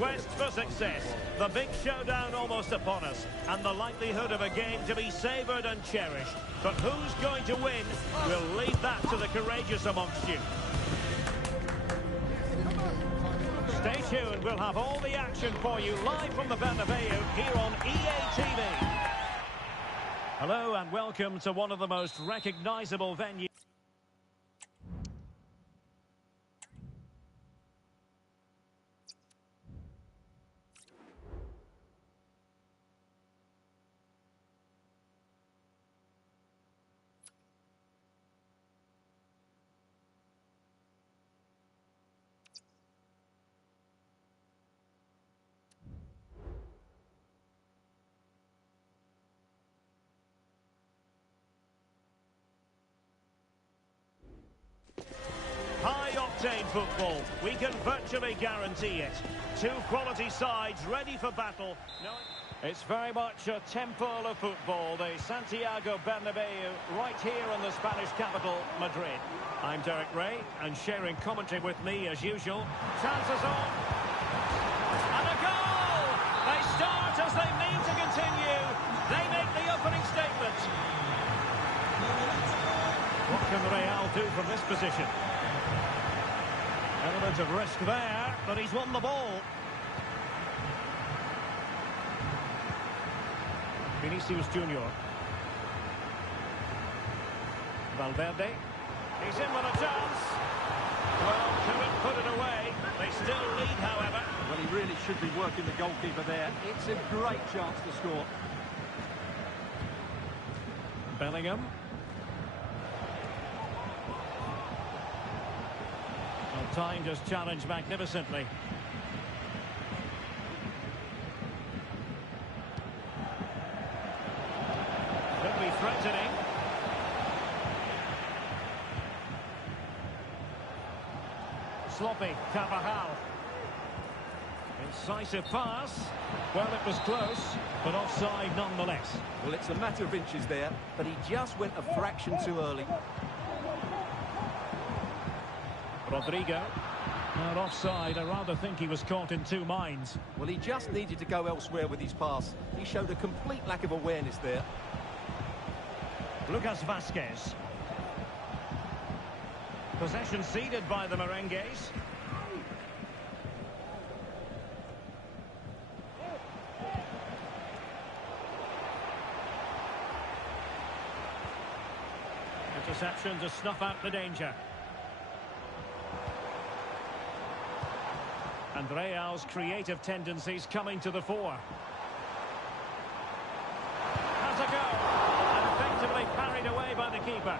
quest for success. The big showdown almost upon us, and the likelihood of a game to be savoured and cherished. But who's going to win? We'll leave that to the courageous amongst you. Stay tuned, we'll have all the action for you live from the Bernabeu here on EA TV. Hello and welcome to one of the most recognisable venues. High-octane football, we can virtually guarantee it. Two quality sides ready for battle. It's very much a temple of football, the Santiago Bernabeu, right here in the Spanish capital, Madrid. I'm Derek Ray, and sharing commentary with me as usual. Chances on. And a goal! They start as they mean to continue. They make the opening statement. What can Real do from this position? Element of risk there, but he's won the ball. Vinicius Junior. Valverde. He's in with a chance. Well, couldn't put it away. They still lead, however. Well, he really should be working the goalkeeper there. It's a great chance to score. Bellingham. Time just challenged magnificently. Could be threatening. Sloppy, Carvajal. Incisive pass. Well, it was close, but offside nonetheless. Well, it's a matter of inches there, but he just went a fraction too early. Rodrigo. Not offside. I rather think he was caught in two minds. Well, he just needed to go elsewhere with his pass. He showed a complete lack of awareness there. Lucas Vazquez. Possession ceded by the Merengues. Interception to snuff out the danger. And Real's creative tendencies coming to the fore. Has a go. And effectively parried away by the keeper.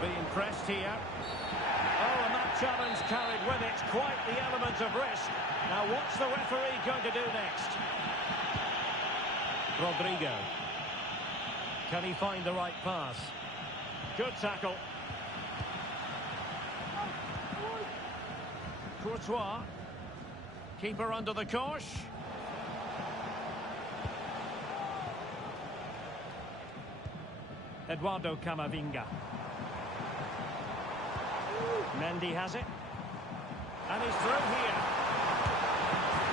Being pressed here. Oh, and that challenge carried with it quite the element of risk. Now what's the referee going to do next? Rodrigo. Can he find the right pass? Good tackle. Courtois. Keeper under the cosh. Eduardo Camavinga. Mendy has it. And he's through here.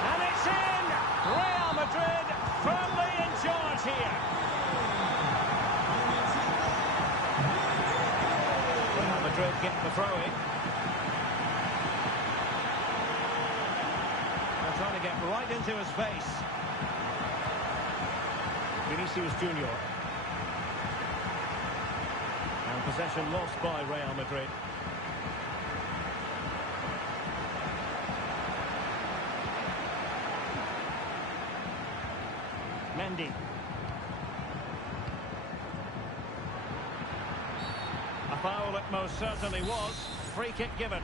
And it's in! Real Madrid firmly in charge here. Real Madrid get the throw-in. Trying to get right into his face. Vinicius Junior. And possession lost by Real Madrid. Mendy. A foul it most certainly was. Free kick given.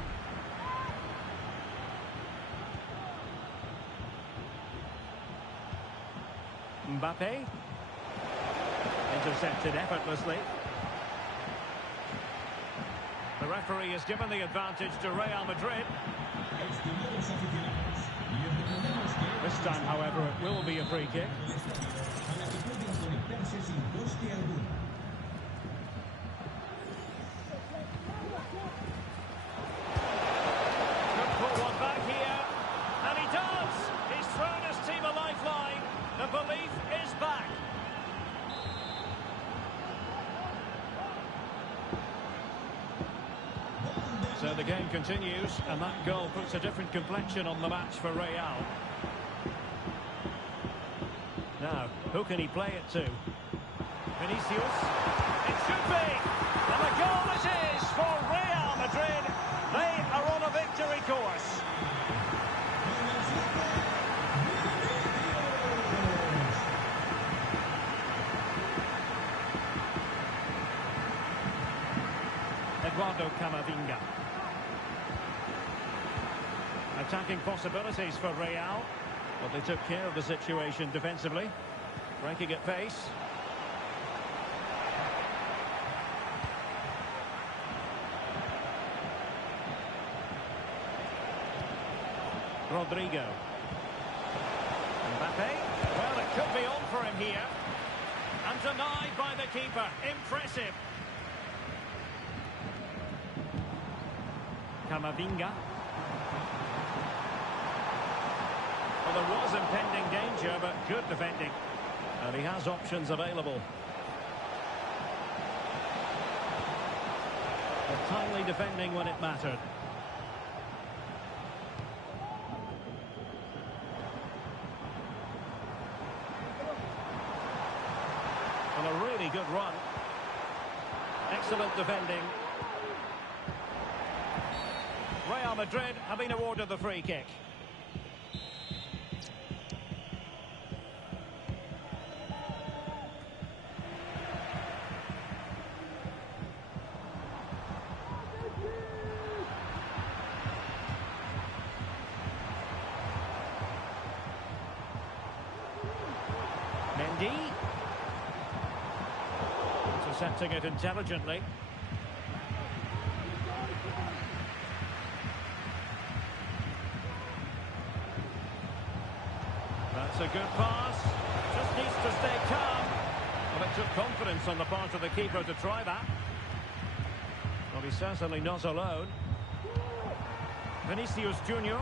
Mbappe. Intercepted effortlessly. The referee has given the advantage to Real Madrid. This time, however, it will be a free kick. Could pull one back here. game continues, and that goal puts a different complexion on the match for Real. Now, who can he play it to? Vinicius. It should be! And a goal it is for Real Madrid. They are on a victory course. Eduardo Camavinga. Attacking possibilities for Real, but they took care of the situation defensively. Breaking at pace. Rodrigo. Mbappe. Well, it could be on for him here. And denied by the keeper. Impressive. Camavinga. Well, there was impending danger, but good defending. And he has options available. But timely defending when it mattered. Well, a really good run. Excellent defending. Real Madrid have been awarded the free kick. Mendy. Intercepting it intelligently. That's a good pass. Just needs to stay calm. Well, it took confidence on the part of the keeper to try that. Well, he's certainly not alone. Vinicius Junior.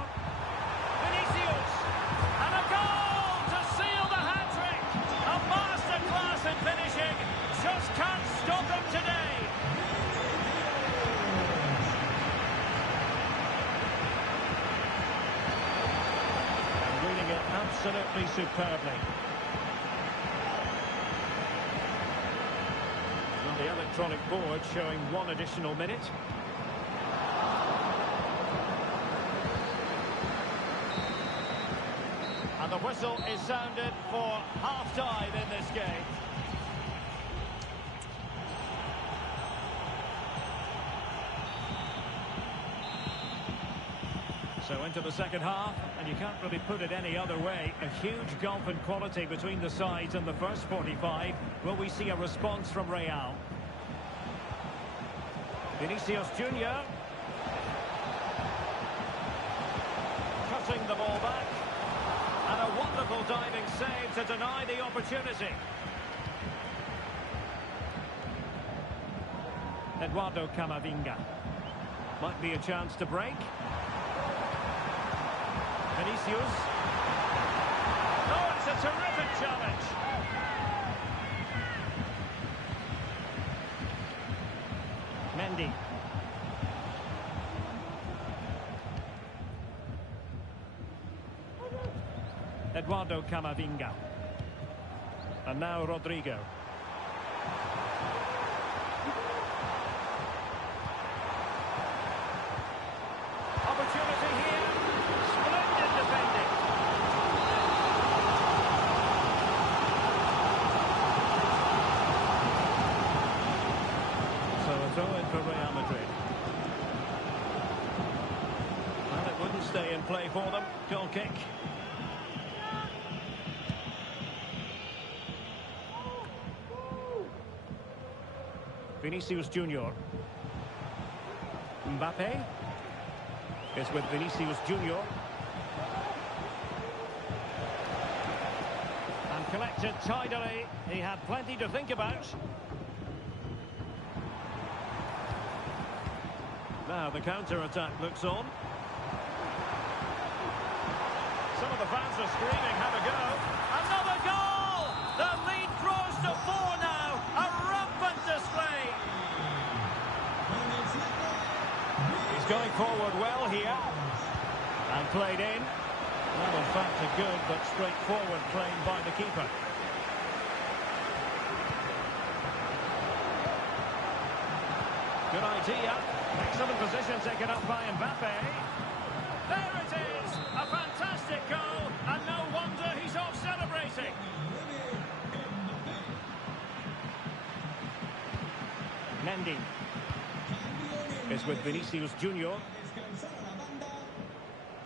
Vinicius! And a goal to seal the hat-trick! A masterclass in finishing. Just can't stop him today. Absolutely superbly. Well, the electronic board showing one additional minute. And the whistle is sounded for half-time in this game. So into the second half, and you can't really put it any other way. A huge gulf in quality between the sides in the first 45. Will we see a response from Real? Vinicius Junior. Cutting the ball back. And a wonderful diving save to deny the opportunity. Eduardo Camavinga. Might be a chance to break. Vinicius. Oh, it's a terrific challenge. Mendy. Eduardo Camavinga. And now Rodrigo. Opportunity here. Splendid defending. So a throw in for Real Madrid. Well, it wouldn't stay in play for them. Goal kick. Vinicius Junior. Mbappe is with Vinicius Junior. And collected tidily. He had plenty to think about. Now the counter-attack looks on. Some of the fans are screaming, have a go. Another goal! The lead grows to 4 now. A rampant display. He's going forward well here. And played in. Well, in fact, a good but straightforward claim by the keeper. Good idea. Excellent position taken up by Mbappe. There it is! A fantastic goal, and no wonder he's off celebrating. Mendy is with Vinicius Junior.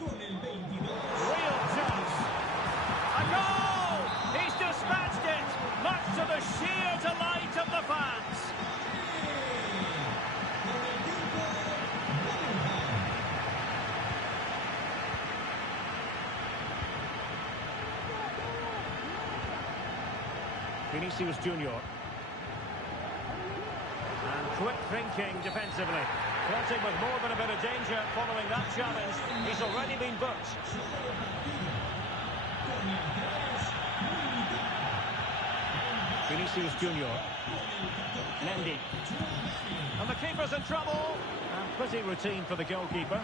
Real chance. A goal! He's dispatched it, much to the sheer delight of the fans. Vinicius Junior. And quick thinking defensively. Plotting with more than a bit of danger following that challenge. He's already been booked. Vinicius Junior. Mendy. And the keeper's in trouble. And pretty routine for the goalkeeper.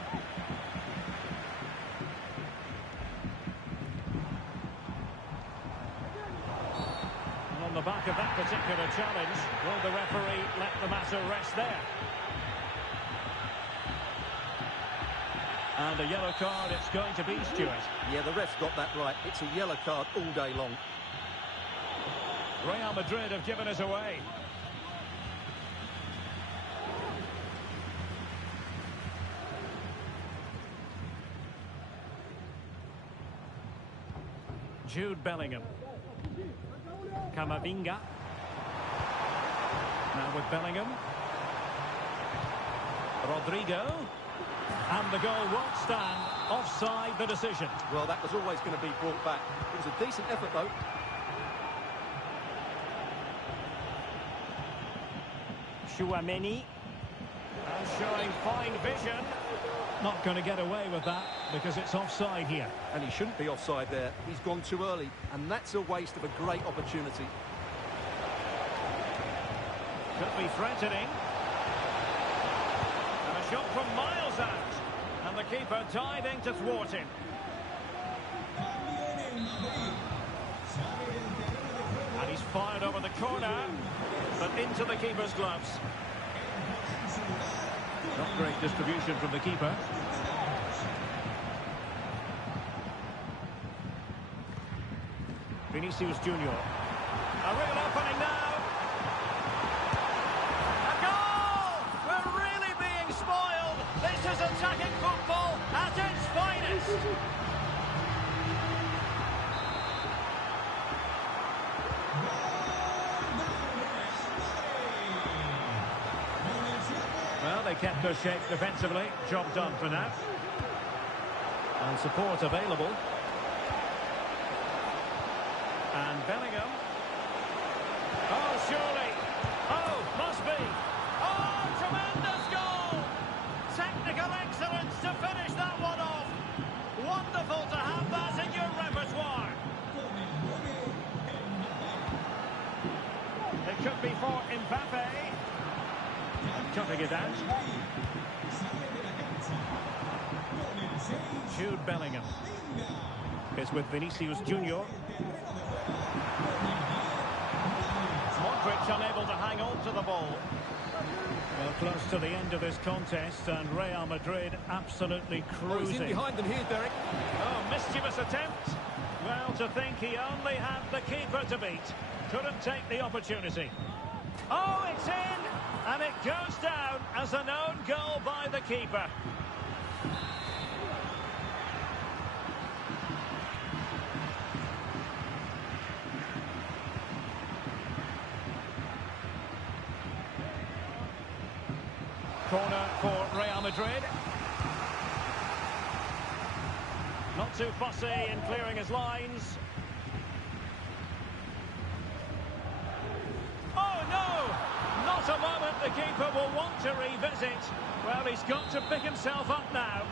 On the back of that particular challenge, will the referee let the matter rest there? And a yellow card it's going to be, Stuart. Yeah, the ref's got that right. It's a yellow card all day long. Real Madrid have given us away. Jude Bellingham. Camavinga. Now with Bellingham. Rodrigo. And the goal won't stand. Offside the decision. Well, that was always going to be brought back. It was a decent effort, though. Chouameni. And showing fine vision. Not going to get away with that because it's offside here. And he shouldn't be offside there. He's gone too early. And that's a waste of a great opportunity. Could be threatening. And a shot from miles out. And the keeper diving to thwart him. And he's fired over the corner. But into the keeper's gloves. Not great distribution from the keeper. Vinicius Junior. A real opening now. A goal! We're really being spoiled. This is attacking football at its finest. Well, they kept their shape defensively. Job done for now. And support available. And Bellingham. Oh, surely. Oh, must be. Oh, tremendous goal. Technical excellence to finish that one off. Wonderful to have that in your repertoire. It could be for Mbappe. Cutting it out. Jude Bellingham is with Vinicius Junior. Modric unable to hang on to the ball. Well, close to the end of this contest, and Real Madrid absolutely cruising. Oh, he's in behind them here, Derek. Oh, mischievous attempt. Well, to think he only had the keeper to beat. Couldn't take the opportunity. Oh, it's in! And it goes down as an own goal by the keeper. Corner for Real Madrid. Not too fussy in clearing his lines. Oh, no! Not a moment the keeper will want to revisit. Well, he's got to pick himself up now.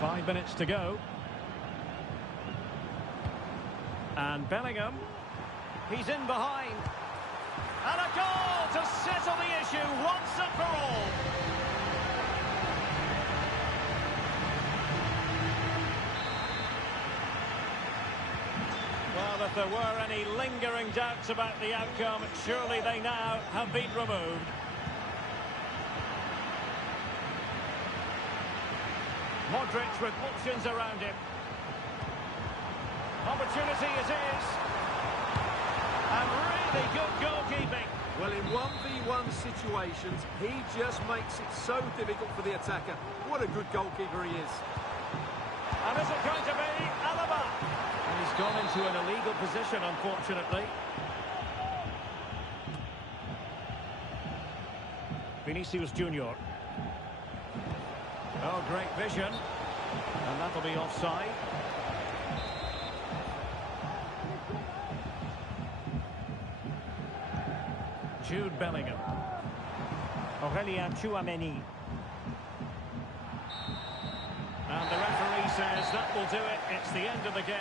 "5 minutes to go. And Bellingham. He's in behind. And a goal to settle the issue once and for all. Well, if there were any lingering doubts about the outcome, surely they now have been removed. Modric with options around him. Opportunity it is. And really good goalkeeping. Well, in 1v1 situations, he just makes it so difficult for the attacker. What a good goalkeeper he is. And is it going to be Alaba? And he's gone into an illegal position, unfortunately. Vinicius Junior. Oh, great vision. And that'll be offside. Jude Bellingham. Aurélien Tchouameni. And the referee says that will do it. It's the end of the game.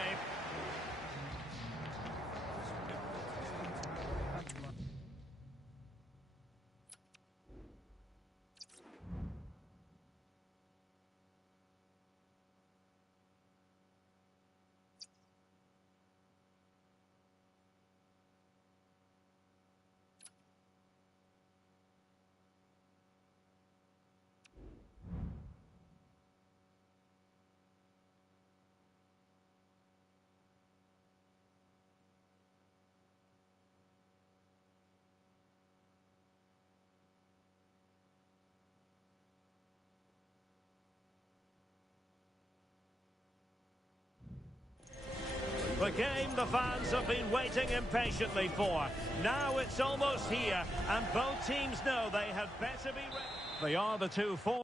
The game the fans have been waiting impatiently for. Now it's almost here, and both teams know they had better be ready. They are the 2-4.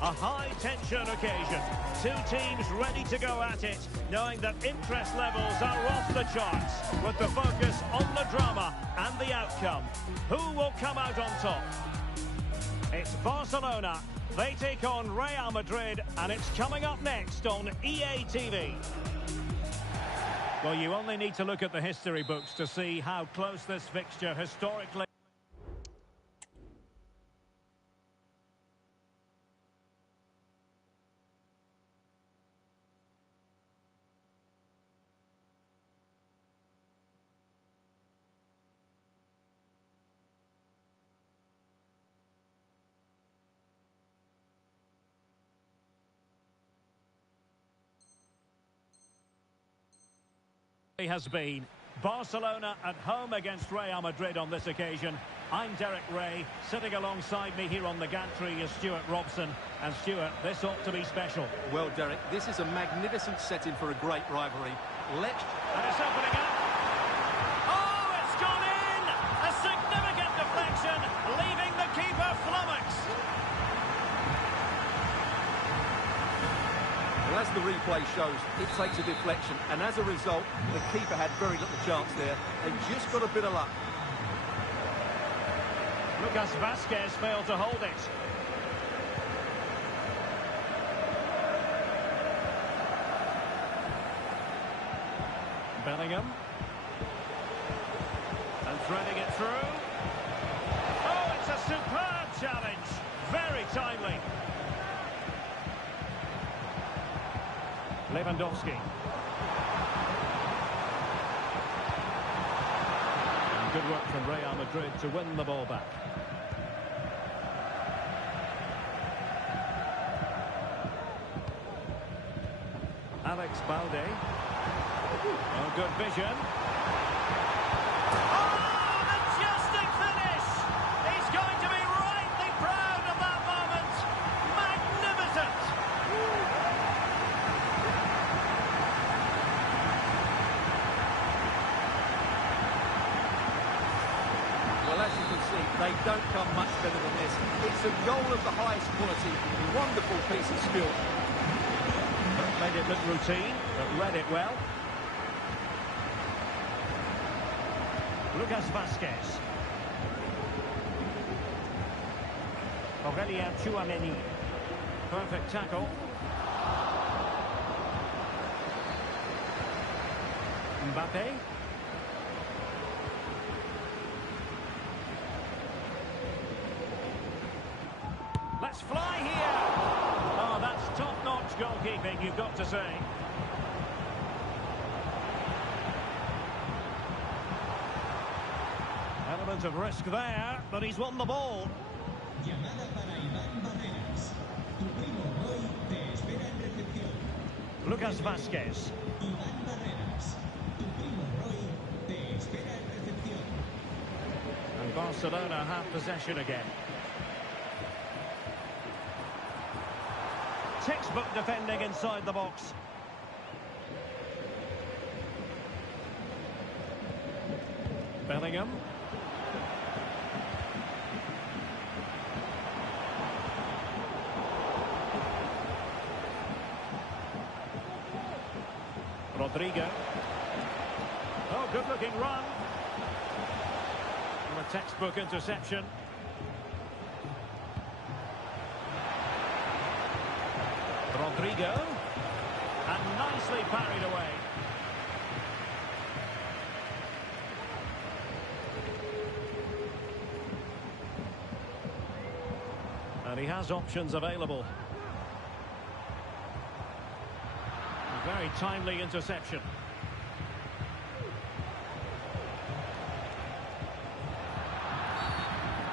A high-tension occasion. Two teams ready to go at it, knowing that interest levels are off the charts, with the focus on the drama and the outcome. Who will come out on top? It's Barcelona. They take on Real Madrid, and it's coming up next on EA TV. Well, you only need to look at the history books to see how close this fixture historically... has been. Barcelona at home against Real Madrid on this occasion. I'm Derek Ray. Sitting alongside me here on the gantry is Stuart Robson. And Stuart, this ought to be special. Well, Derek, this is a magnificent setting for a great rivalry. And it's opening up. Oh, it's gone in! A significant deflection, leaving the keeper flummoxed. Well, as the replay shows, it takes a deflection, and as a result, the keeper had very little chance there. They just got a bit of luck. Lucas Vázquez failed to hold it. Bellingham. And threading it through. Oh, it's a superb challenge. Very timely. Lewandowski. And good work from Real Madrid to win the ball back. Alex Balde. Oh, good vision. Oh, majestic finish! He's going to be rightly proud of that moment. Magnificent! don't come much better than this. It's a goal of the highest quality. Wonderful piece of skill. Made it look routine, but read it well. Lucas Vasquez. Aurelien Tchouameni. Perfect tackle. Mbappe. Let's fly here. Oh, that's top-notch goalkeeping, you've got to say. Element of risk there, but he's won the ball. Lucas Vasquez. And Barcelona have possession again. Textbook defending inside the box. Bellingham. Rodrigo. Oh, good-looking run. And a textbook interception. Rodrigo. And nicely parried away. And he has options available. Very timely interception.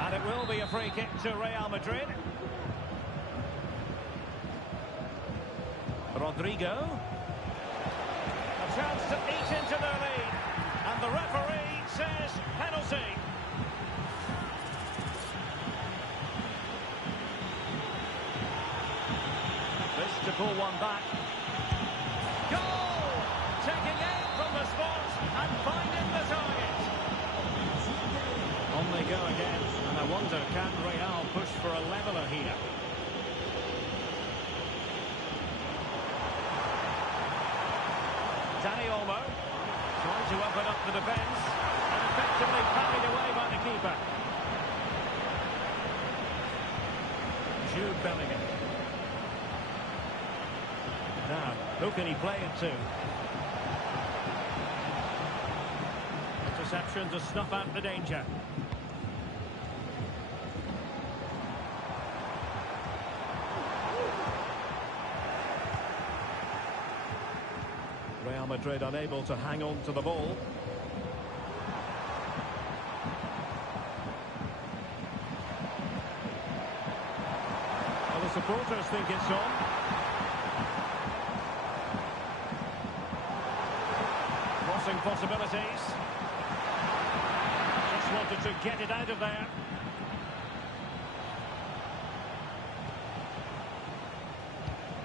And it will be a free kick to Real Madrid. Rodrigo. A chance to eat into their lead. And the referee says penalty. This to pull one back. Goal! Taking aim from the spot and finding the target. On they go again. And I wonder, can Real push for a leveller here? Dani Olmo trying to open up the defence and effectively parried away by the keeper. Jude Bellingham. Now, who can he play it to? Interception to snuff out the danger. Real Madrid unable to hang on to the ball. Well, the supporters think it's on. Crossing possibilities. Just wanted to get it out of there.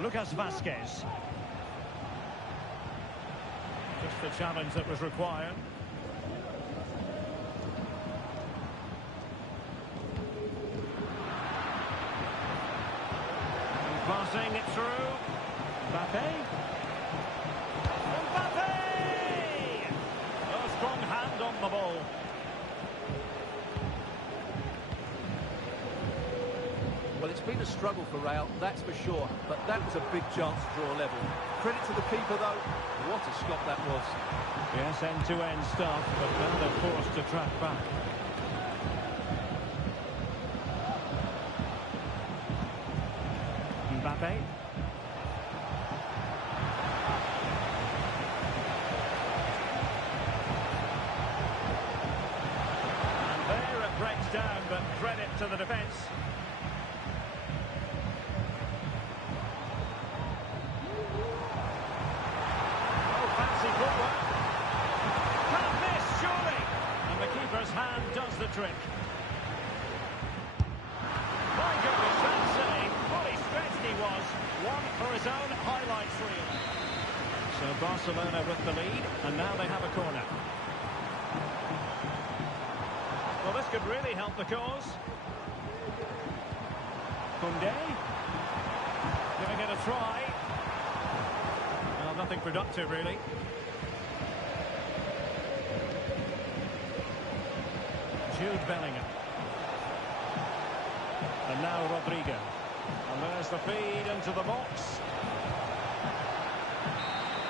Lucas Vasquez. Just the challenge that was required. And passing it through. Mbappe. Mbappe! A strong hand on the ball. Well, it's been a struggle for Real, that's for sure, but that was a big chance to draw level. Credit to the keeper, though. What a stop that was. Yes, end-to-end stuff, but then they're forced to track back. Mbappe. And there it breaks down, but credit to the defence. Can't miss, surely. And the keeper's hand does the trick. My goodness, that save. Fully stretched he was. One for his own highlights reel. So Barcelona with the lead, and now they have a corner. Well, this could really help the cause. Koundé. Giving it a try. Well, nothing productive, really. Jude Bellingham. And now Rodrigo. And there's the feed into the box.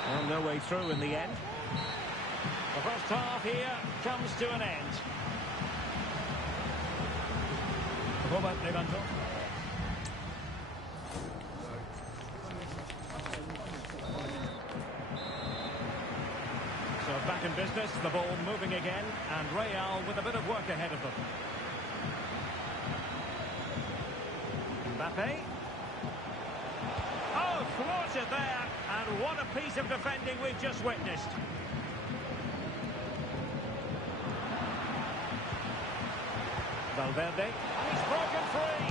Well, no way through in the end. The first half here comes to an end. Robert Lewandowski. So back in business, the ball moving again, and Real with a bit of work ahead of them. Mbappe. Oh, thwarted there, and what a piece of defending we've just witnessed. Valverde, and he's broken free.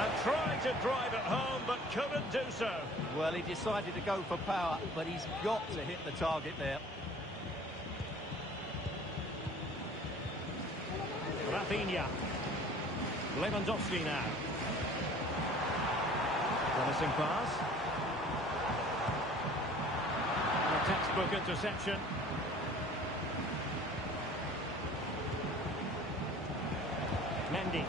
And tried to drive it home, but couldn't do so. Well, he decided to go for power, but he's got to hit the target there. Rafinha. Lewandowski now. Promising pass. A textbook interception. Mendy.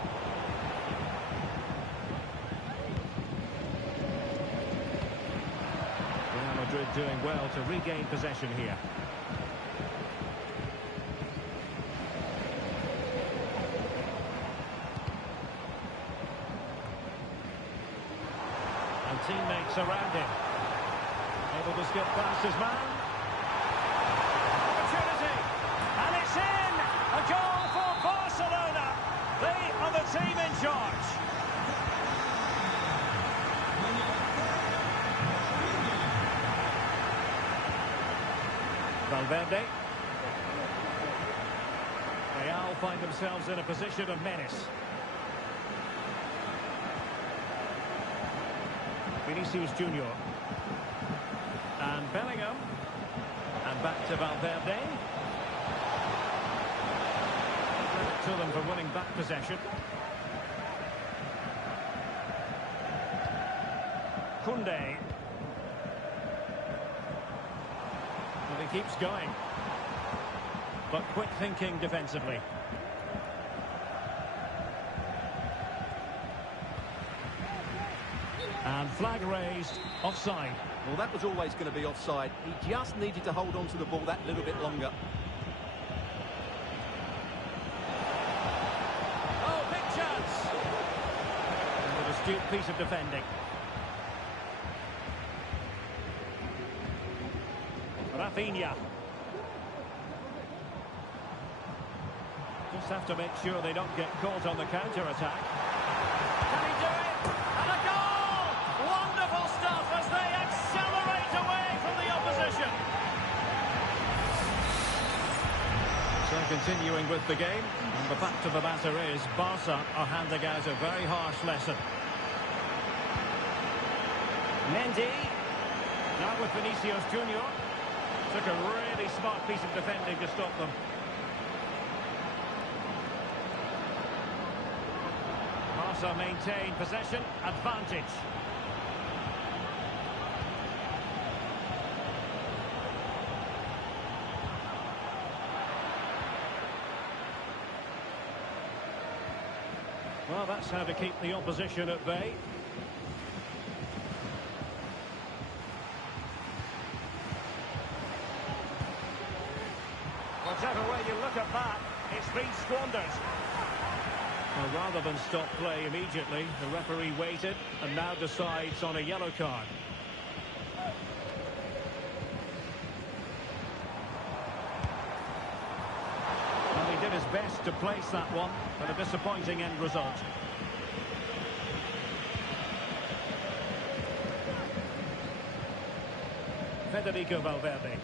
Real Madrid doing well to regain possession here. And teammates around him. Able to skip past his man. Opportunity. And it's in! A goal for Barcelona. They are the team in charge. Valverde. Real find themselves in a position of menace. Vinicius Junior. And Bellingham. And back to Valverde. Credit to them for winning back possession. Koundé. Well, he keeps going. But quick thinking defensively. And flag raised, offside. Well, that was always going to be offside. He just needed to hold on to the ball that little bit longer. Oh, big chance! And an astute piece of defending. Rafinha. Just have to make sure they don't get caught on the counter-attack. Can he do it? And a goal! Wonderful stuff as they accelerate away from the opposition. So continuing with the game, and the fact of the matter is Barca are handing out a very harsh lesson. Mendy, now with Vinicius Junior. Took a really smart piece of defending to stop them. Barca maintain possession, advantage. Well, that's how to keep the opposition at bay. Whichever way you look at that, it's been squandered. Well, rather than stop play immediately, the referee waited and now decides on a yellow card. Well, he did his best to place that one, but a disappointing end result. Federico Valverde.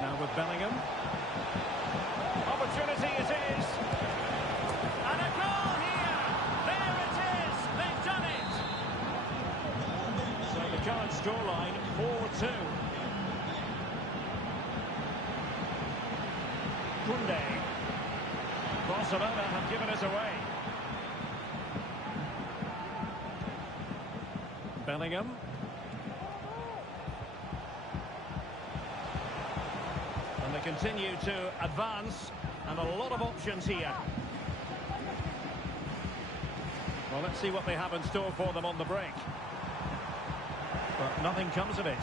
Now with Bellingham. Opportunity it is. And a goal here. There it is. They've done it. So the current scoreline 4-2. Barcelona have given us away. Bellingham. And they continue to advance, and a lot of options here. Well, let's see what they have in store for them on the break. But nothing comes of it.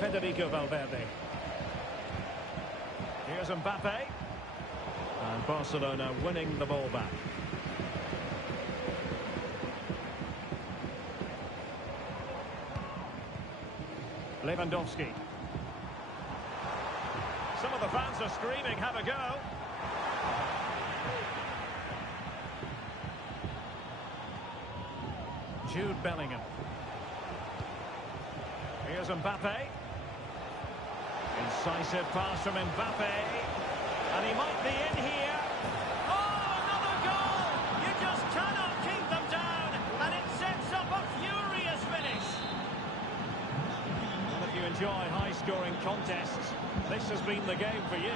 Federico Valverde. Here's Mbappe. And Barcelona winning the ball back. Lewandowski. Some of the fans are screaming, have a go. Jude Bellingham. Here's Mbappe. Incisive pass from Mbappe. And he might be in here. Oh, another goal! You just cannot keep them down. And it sets up a furious finish. Well, if you enjoy high-scoring contests, this has been the game for you.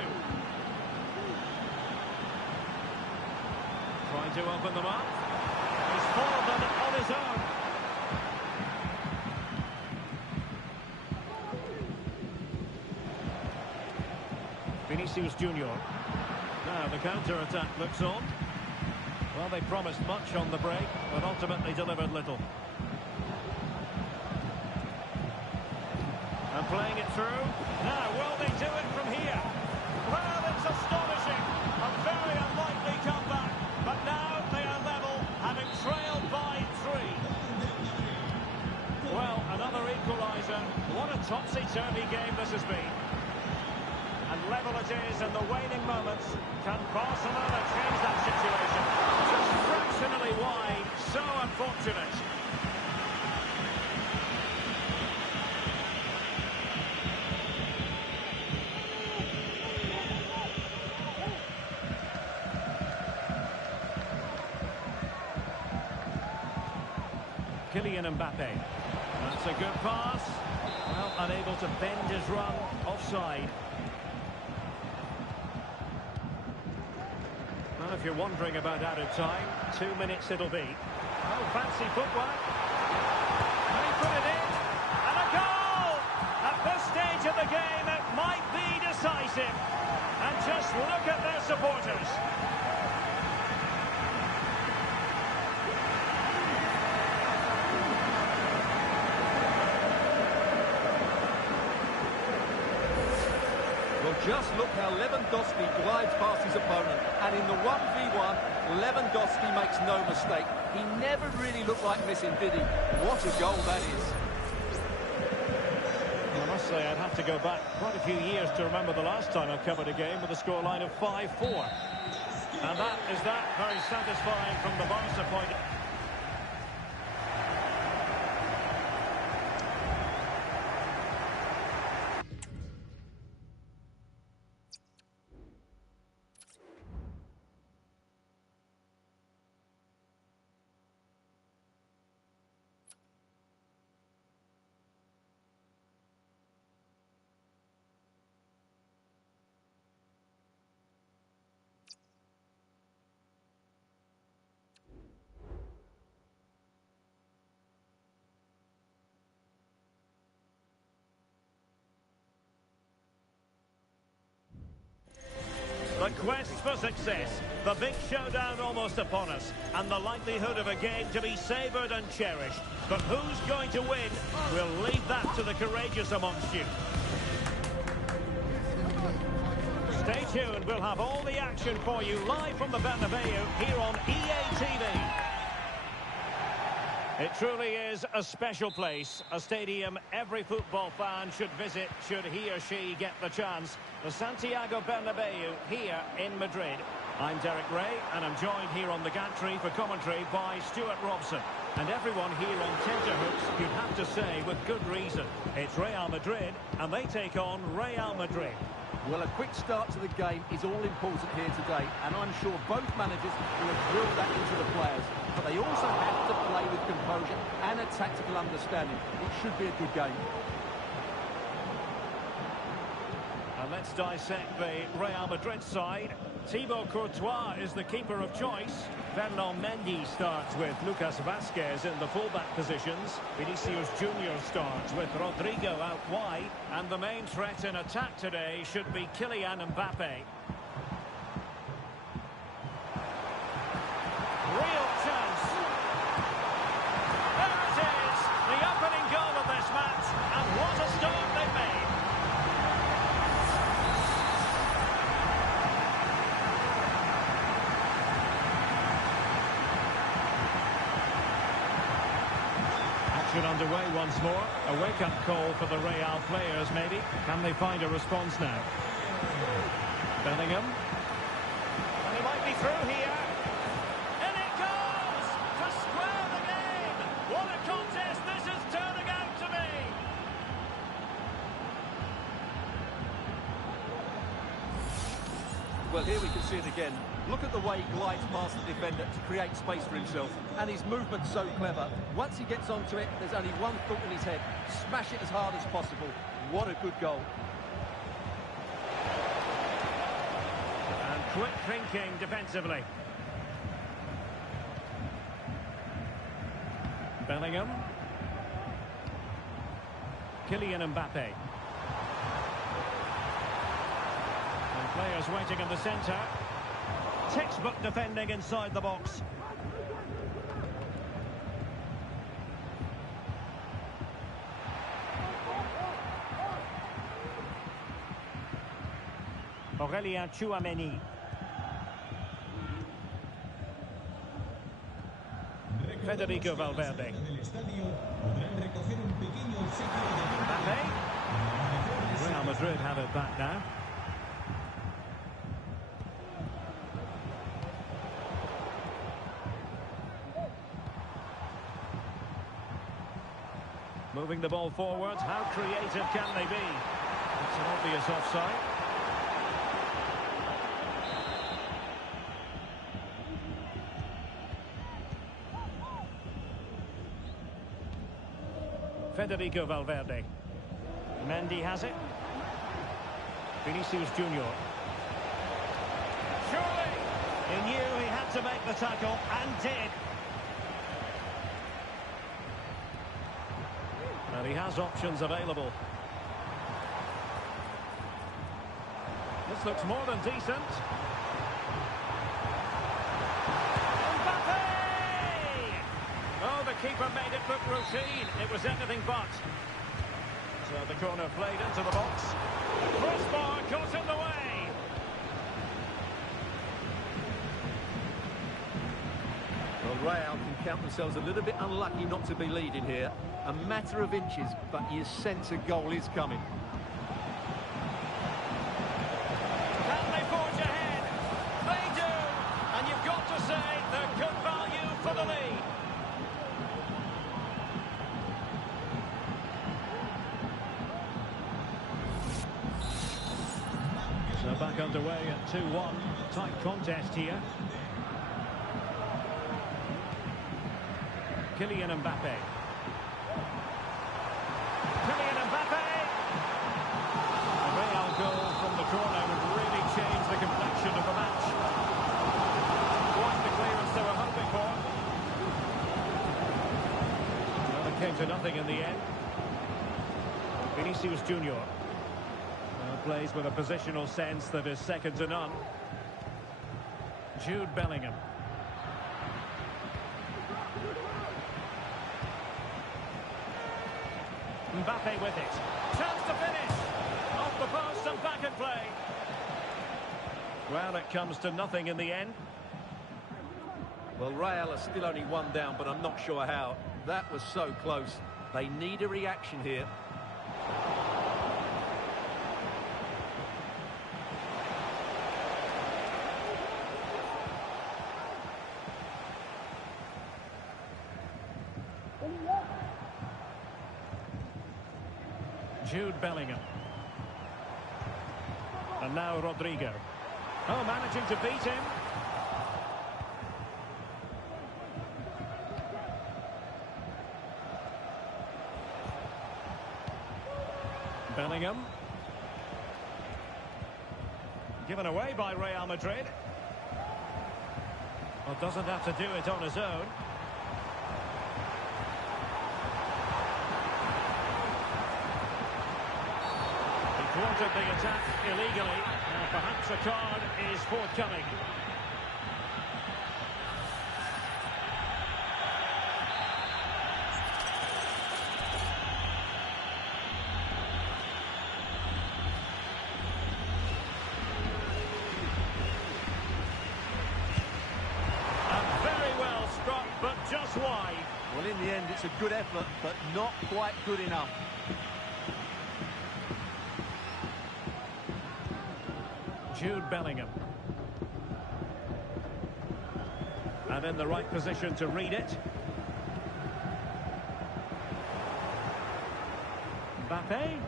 Trying to open them up. He's followed them on his own. Vinicius Junior. Now the counter-attack looks on. Well, they promised much on the break, but ultimately delivered little. And playing it through. Now, will they do it from here? Well, it's astonishing. A very unlikely comeback. But now they are level, having trailed by 3. Well, another equaliser. What a topsy-turvy game this has been. And level it is in the waning moments. Can Barcelona change that situation? Just fractionally wide. So unfortunate. Kylian Mbappe. That's a good pass. Well, unable to bend his run. Offside. Well, if you're wondering about added time, 2 minutes it'll be. Oh, fancy footwork. And he put it in. And a goal! At this stage of the game, it might be decisive. And just look at their supporters. Just look how Lewandowski glides past his opponent, and in the 1v1, Lewandowski makes no mistake. He never really looked like missing, did he? What a goal that is. I must say, I'd have to go back quite a few years to remember the last time I covered a game with a scoreline of 5-4. And that is that, very satisfying from the Barca point. The quest for success, the big showdown almost upon us, and the likelihood of a game to be savoured and cherished. But who's going to win? We'll leave that to the courageous amongst you. Stay tuned, we'll have all the action for you live from the Bernabeu here on EA TV. It truly is a special place, a stadium every football fan should visit should he or she get the chance. The Santiago Bernabeu here in Madrid. I'm Derek Ray and I'm joined here on the gantry for commentary by Stuart Robson. And everyone here on tenterhooks, you'd have to say with good reason. It's Real Madrid and they take on Real Madrid. Well, a quick start to the game is all important here today, and I'm sure both managers will have drilled that into the players. But they also have to play with composure and a tactical understanding. It should be a good game. And let's dissect the Real Madrid side. Thibaut Courtois is the keeper of choice. Ferland Mendy starts with Lucas Vazquez in the fullback positions. Vinicius Junior starts with Rodrigo out wide. And the main threat in attack today should be Kylian Mbappe. Real chance. There it is, the opening goal of this match. And what a start they've made. Underway once more. A wake-up call for the Real players, maybe. Can they find a response now? Bellingham. And he might be through here. And it goes! To square the game! What a contest this is turning out to be! Well, here we can see it again. Look at the way he glides past the defender to create space for himself. And his movement's so clever. Once he gets onto it, there's only one thought in his head. Smash it as hard as possible. What a good goal. And quick thinking defensively. Bellingham. Kylian Mbappe. And players waiting in the centre. Textbook defending inside the box. Aurélien Tchouaméni. Federico Valverde. Mbappe. Real Madrid have it back now. Moving the ball forwards, how creative can they be? It's an obvious offside. Federico Valverde. Mendy has it. Vinicius Junior. Surely! He knew he had to make the tackle, and did. And he has options available. This looks more than decent. Mbappe! Oh, the keeper made it look routine. It was anything but. So the corner played into the box. The crossbar caught in the way. Well, Real can count themselves a little bit unlucky not to be leading here. A matter of inches, but you sense a goal is coming. Can they forge ahead? They do! And you've got to say they're good value for the lead. So back underway at 2-1. Tight contest here. Kylian Mbappe. Kylian Mbappe! A Real goal from the corner would really change the complexion of the match. Quite the clearance they were hoping for. Well, it came to nothing in the end. Vinicius Junior. Plays with a positional sense that is second to none. Jude Bellingham. Mbappe with it. Chance to finish. Off the post and back in play. Well, it comes to nothing in the end. Well, Real are still only one down, but I'm not sure how. That was so close. They need a reaction here. Jude Bellingham. And now Rodrigo. Oh, managing to beat him. Bellingham. Given away by Real Madrid. Well, doesn't have to do it on his own. He thwarted the attack illegally. Now perhaps a card is forthcoming. But just wide. Well, in the end, it's a good effort, but not quite good enough. Jude Bellingham. And in the right position to read it. Mbappe.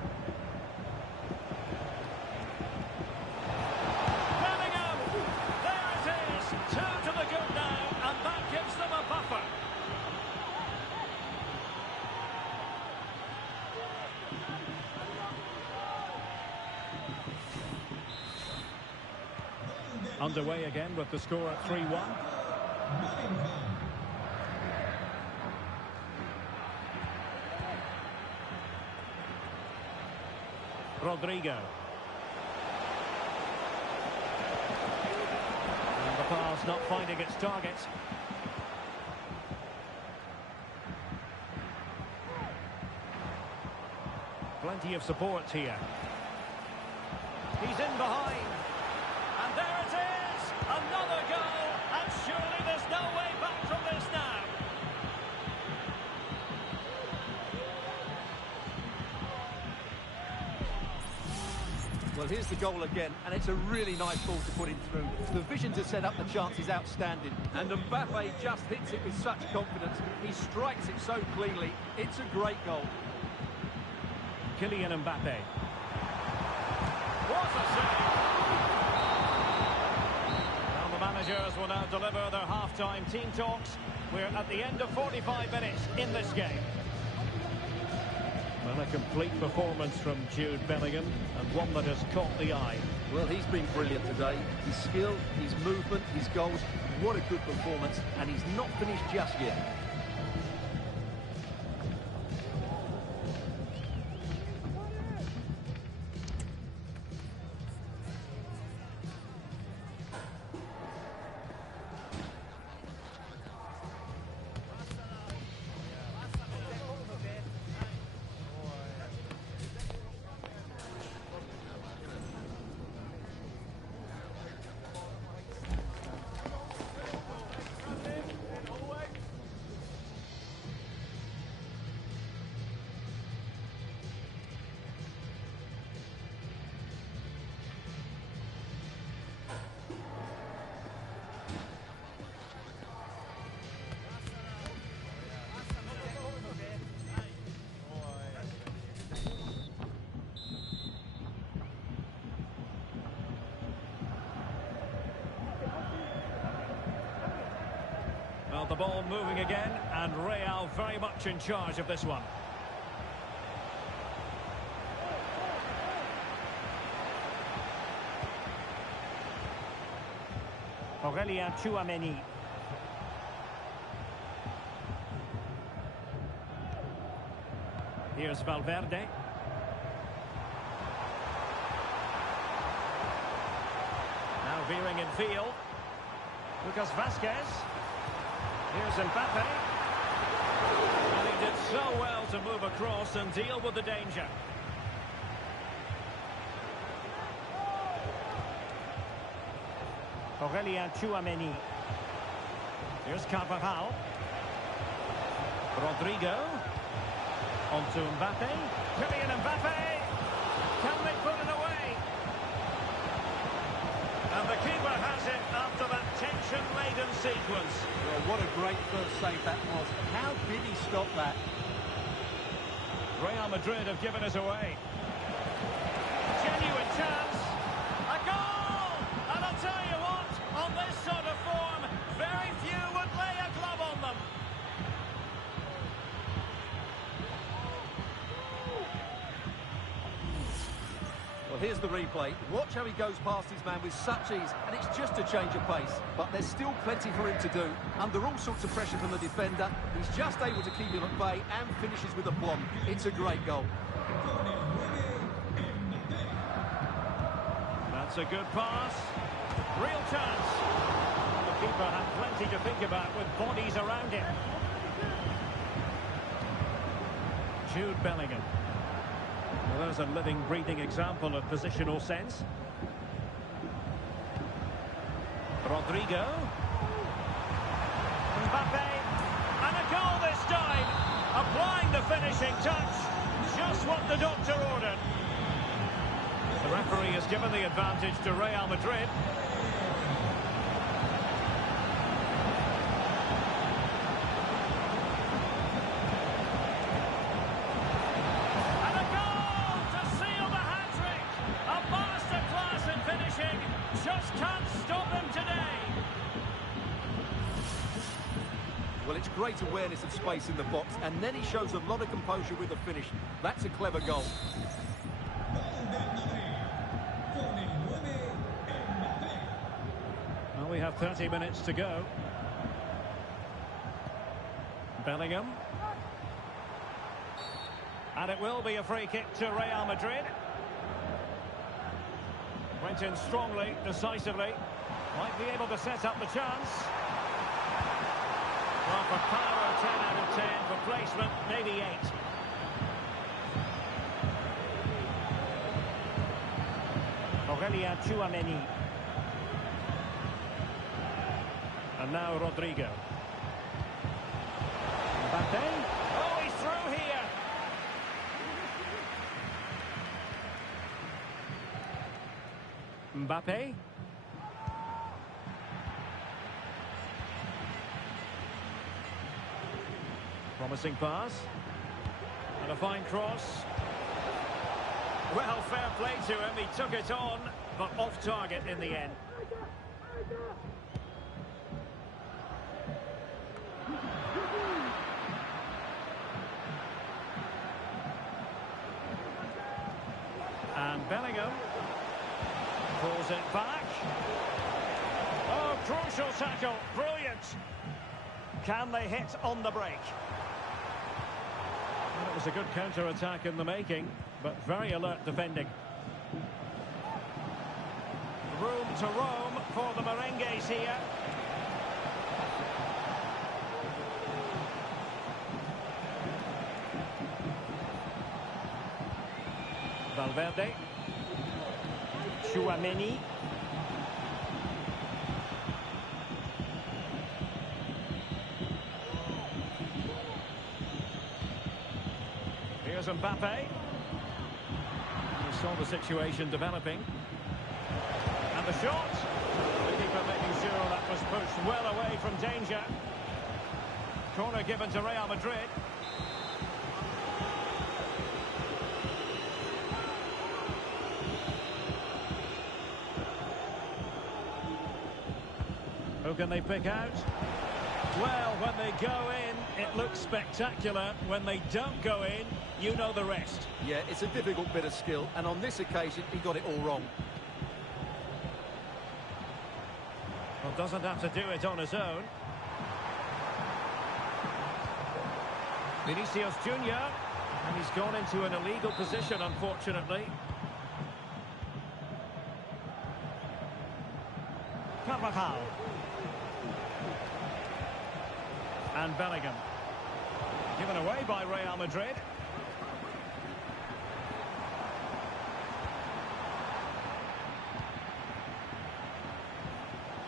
Bellingham! There it is! 2 to the good now, and that gives them a buffer. Underway again with the score at 3-1. Rodrigo. And the pass not finding its target. Plenty of support here. He's in behind. And there it is! Another goal! And surely there's no way back from this now. Well, here's the goal again, and it's a really nice ball to put it through. The vision to set up the chance is outstanding, and Mbappe just hits it with such confidence. He strikes it so cleanly. It's a great goal. Kylian Mbappe. What a save! Well, the managers will now deliver their half-time team talks. We're at the end of 45 minutes in this game. Well, a complete performance from Jude Bellingham, and one that has caught the eye. Well, he's been brilliant today. His skill, his movement, his goals, what a good performance, and he's not finished just yet. Well, the ball moving again, and Real very much in charge of this one. Aurélien Tchouameni. Here's Valverde. Now veering in field. Lucas Vazquez. Here's Mbappe. And he did so well to move across and deal with the danger. Aurélien Tchouameni. Here's Carvajal. Rodrigo. On to Mbappe. Kylian Mbappe. Can they put it away? And the keeper has it after that tension-laden sequence. Well, what a great first save that was. How did he stop that? Real Madrid have given us away. Genuine chance. here's the replay. Watch how he goes past his man with such ease, and it's just a change of pace. But there's still plenty for him to do. Under all sorts of pressure from the defender, he's just able to keep him at bay and finishes with aplomb. It's a great goal. That's a good pass. Real chance. The keeper had plenty to think about with bodies around him. Jude Bellingham. Well, there's a living, breathing example of positional sense. Rodrigo. Mbappe. And a goal this time. Applying the finishing touch. Just what the doctor ordered. The referee has given the advantage to Real Madrid. And a goal to seal the hat-trick. A masterclass in finishing. Just can't stop him today. Well, it's great awareness of space in the box, and then he shows a lot of composure with the finish. That's a clever goal. Well, we have 30 minutes to go. Bellingham. And it will be a free kick to Real Madrid. Went in strongly, decisively. Might be able to set up the chance. Well, for power, 10 out of 10. For placement, maybe 8. Aurelien Tchouameni. And now Rodrigo. Mbappe. Oh, he's through here. Mbappe. Promising pass. And a fine cross. Well, fair play to him. He took it on, but off target in the end. And Bellingham pulls it back. Oh, crucial tackle. Brilliant. Can they hit on the break? Well, it was a good counter-attack in the making, but very alert defending. Room to roam for the Merengues here. Valverde. Tchouameni. Here's Mbappe. We saw the situation developing. And the shot. The keeper making sure that was pushed well away from danger. Corner given to Real Madrid. Who can they pick out? Well, when they go in, it looks spectacular. When they don't go in, you know the rest. Yeah, it's a difficult bit of skill, and on this occasion, he got it all wrong. Well, doesn't have to do it on his own. Vinicius Junior, and he's gone into an illegal position, unfortunately. Carvajal. And Bellingham. Given away by Real Madrid.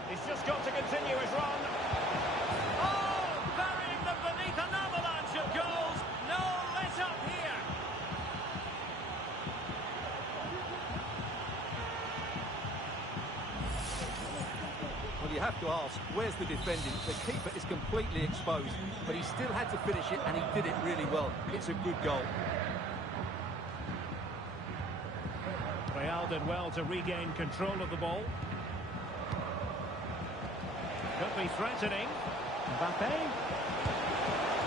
He's just got to continue his run. Oh, burying them beneath an avalanche of goals. No let up here. Well, you have to ask, where's the defending? The keeper is completely exposed, but he still had to finish it, and he did it really well. It's a good goal. Real did well to regain control of the ball. Could be threatening. Mbappe.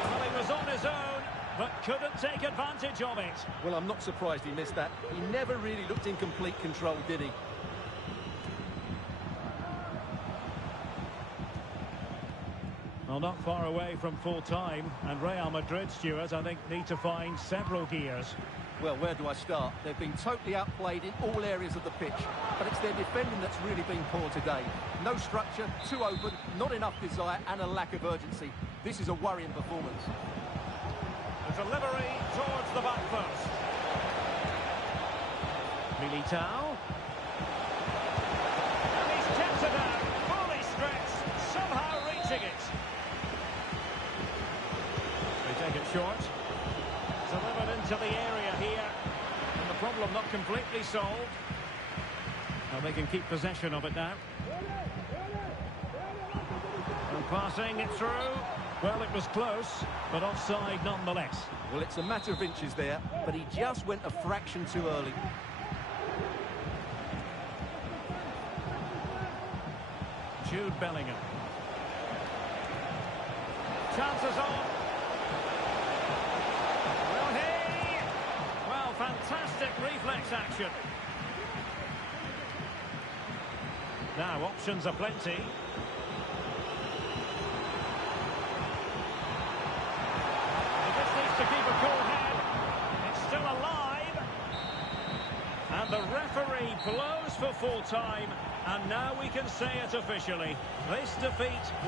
Well, he was on his own, but couldn't take advantage of it. Well, I'm not surprised he missed that. He never really looked in complete control, did he? Well, not far away from full time, and Real Madrid, Stuart, I think, need to find several gears. Well, where do I start? They've been totally outplayed in all areas of the pitch, but it's their defending that's really been poor today. No structure, too open, not enough desire, and a lack of urgency. This is a worrying performance. The delivery towards the back post. Militao. And he's kept it out, fully stretched, somehow reaching it. They take it short. Delivered into the area here. And the problem not completely solved. Well, they can keep possession of it now. And passing it through. Well, it was close, but offside nonetheless. Well, it's a matter of inches there, but he just went a fraction too early. Jude Bellingham. Chances on. Well, fantastic reflex action. Now, options are plenty. He just needs to keep a cool head. It's still alive. And the referee blows for full time. And now we can say it officially. This defeat will